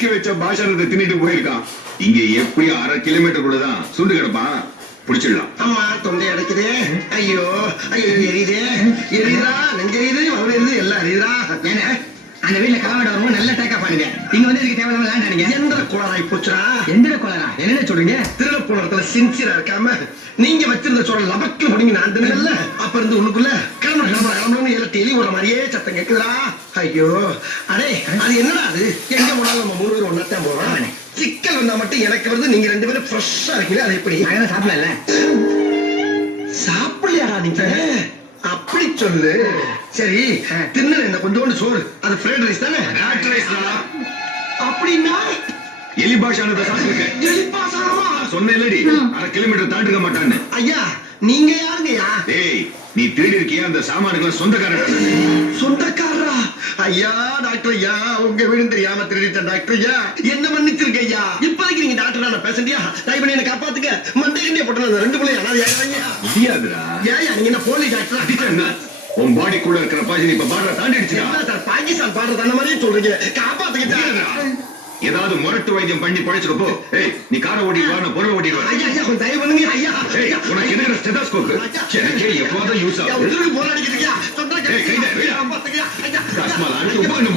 கொதிக்க வச்ச பாஷானத்தை தின்னுட்டு போயிருக்கான். இங்க எப்படி 1/2 கிலோமீட்டருக்குள்ளதான் சுண்டு கிடப்பான். பிடிச்சிடலாம். அம்மா தொண்டை அடைக்குதே. ஐயோ ஐயோ எரியுதே. எரியுதா நெஞ்செரியுது வவுரியுது எல்லாம் எரியுதா. ஏன்னா அந்த வீட்டுல கிளம்பிட வரும்போது நல்ல டேக்கா பண்ணுங்க. நீங்க வந்து இதுக்கு தேவையில்லாம லேண்டானீங்க. எந்த குளராய் போச்சுரா. எந்த கோலரா என்ன சொல்றீங்க? திருட போன இடத்துல சின்சியரா இருக்காம நீங்க வச்சிருந்த சொல்ற லபக்கு முடிங்க நான் தின்னல. அப்ப இருந்து உள்ளுக்குள்ள கிளம்பணும் எல்லாம் தெளி விடுற மாதிரியே சத்தம் கேக்குதுடா. ஐயோ அடே அது என்னடா அது? எங்க போனாலும் நம்ம 3 பேரும் ஒன்னாத்தான் போறோம். சிக்கல் வந்தா மட்டும் எனக்கு வருது. நீங்க 2 பேரும் ஃப்ரெஷ்ஷா இருக்கீங்க. அது எப்படி? நாங்க தான் சாப்பிடல. சாப்பிடலையாடா நீங்க? அப்படி சொல்லு. சரி தின்னு என்ன கொஞ்சோண்டு சோறு. அது ஃப்ரைட் ரைஸ் தானே? அப்படின்னா எலி பாஷானத்தை சாப்பிட்டுருக்கேன். எலிப்பாசனமா? சொன்னேன்லடி 1/2 கிலோமீட்டர் தாண்டிருக்க மாட்டான்னு. ஐயா நீங்க யாருங்கய்யா? ஏய் நீ திருடி இருக்கியா? அந்த சாமானுக்கு சொந்தக்காரன். சொந்தக்காரரா? ஐயா டாக்டர் ஐயா உங்க வீடு தெரியாம திருடிட்டேன் டாக்டர் ஐயா. என்ன மன்னிச்சிருக்க ஐயா. இப்போதைக்கு நீங்க டாக்டர் பேசண்டியா? தயவு பண்ணி என்ன காப்பாத்துக்க. மண்டைக்கண்டியா போட்டு 2 பிள்ளை அனாதையா? முடியாதுடா. ஏயா நீங்க என்ன போலி டாக்டர்? அடிச்சா உன் பாடிக்குள்ள இருக்கிற பாசி இப்ப பாடுற தாண்டிடுச்சுடா. என்ன சார் பாகிஸ்தான் பாடுறது அந்த மாதிரியே சொல்றீங்க? காப்பாத்துக்கிட்டா. ஏதாவது முரட்டு வைத்தியம் பண்ணி பழைச்சுக்கப்போ. ஏய் நீ காரை ஓட்டிட்டு வா, நான் பொருளை ஓட்டிட்டு வரேன். ஐயா ஐயா கொஞ்சம் தயவு பண்ணுங்க ஐயா. ஏய் உனக்கு இருக்கிற ஸ்டெதாஸ்கோப் எனக்கே எப்போதும் யூஸ் ஆகுது. போராடிக்கிறீங்க. ஏய், கையில, கையில. காப்பாத்துக்கியா ஐயா. கஸ்மாலா, அனுப்பி உட்கார்ந்து